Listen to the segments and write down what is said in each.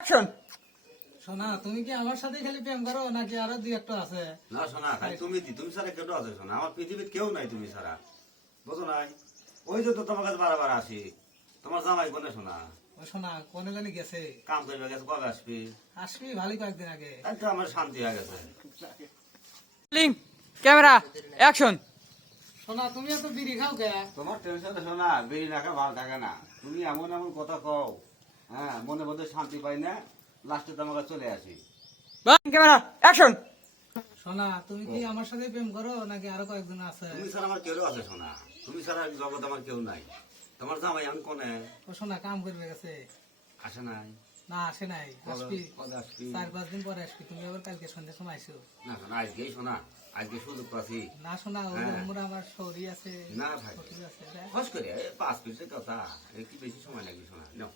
Action. সোনা তুমি কি আমার সাথে খালি প্রেম করো নাকি আরো দুই একটা আছে? না শোনা খালি তুমি ছাড়া কেউ আছে শোনা, আমার পৃথিবীতে কেউ নাই তুমি ছাড়া, বুঝো নাই? ওই যে তো তোমার কাছে বারবার আসি, তোমার জামাই কোনে শোনা? ও সোনা কোনে জানি গেছে, কাম করবে গেছে, কবে আসবি? আসবি ভালোই কয়েকদিন আগে। তাই তো আমার শান্তি হয়ে গেছে। লিং ক্যামেরা অ্যাকশন। সোনা তুমি এত বিড়ি খাও কে? তোমার টেনশনে শোনা বেরি রাখা ভালো থাকে না, তুমি এমন এমন কথা কও, হ্যাঁ মনে মধ্যে শান্তি পাই না, লাস্টে তোমার কাছে চলে আসি। Camera action. সোনা তুমি কি আমার সাথে প্রেম করো নাকি আরো কয়েকজন আছে? তুমি ছাড়া আমার কেউ আছে শোনা, তুমি ছাড়া এই জগৎ আমার কেউ নাই। তোমার জামাই এখন কোনে? ও সোনা কাম করবে গেছে, আসে নাই? না আসে নাই, আসবি কবে আসবি? 4-5 দিন পরে আসবি। তুমি আবার কালকে সন্ধ্যে সময় আইসো। না শোনা আজকেই শোনা, আজকে সুযোগ পাচ্ছি। না সোনা হ্যাঁ। ওরা আমার শরীর আছে, না ভাই, শরীর আছে। ফস করে 5 মিনিটের কথা, কি বেশি সময় লাগবে শোনা? নাও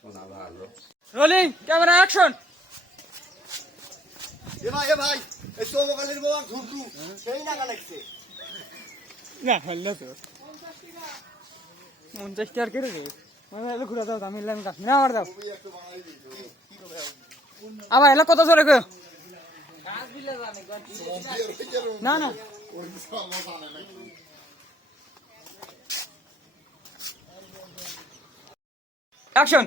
শোনা ভালো। Rolling camera action. এ ভাই এই চৌকালের বাবা ঝুঁকু সেই টাকা লাগছে। না হল্লা তো 50 টাকা করে দে। মানে এলো ঘুরা দাও, আমি লাইন কাট না আমার দাও। তুমি একটু বানাই দিছো আবার এলো কত জোরে গো? না না ওই সমস্যা নাই অ্যাকশন।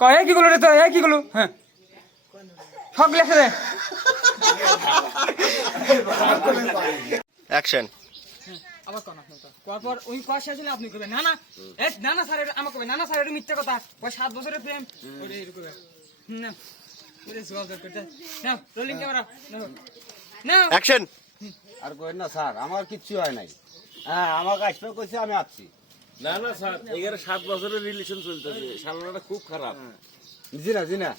কয় কি গুলো রে তো কি গুলো? হ্যাঁ সব লেখে দে। অ্যাকশন। আবার কোন আপনি তো কোয়ার পর ওই কোয়া শেষ হলে আপনি কইবেন না না এ না না স্যার এটা আমাকে কইবেন না না স্যার এটা মিথ্যা কথা। কয় 7 বছরের প্রেম ওরে এরকম না ওরে জবাব করতে না। রোলিং ক্যামেরা না অ্যাকশন। আর কই না স্যার, আমার কিচ্ছু হয় নাই। হ্যাঁ আমার কাছে কইছে আমি আসছি। না না স্যার, এখানে 7 বছরের রিলেশন চলতেছে, সামনাটা খুব খারাপ। জি না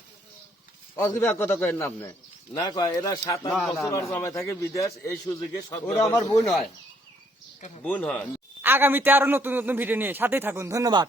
অসুবিধা কথা কইেন না আপনি। না কয় এরা 7-8 না, না, বছর না। আর জামাই থাকে বিদেশ, এই সুযোগে ওরা আমার বোন হয়। বোন হয়। আগামীতে আরো নতুন নতুন ভিডিও নিয়ে সাথেই থাকুন। ধন্যবাদ।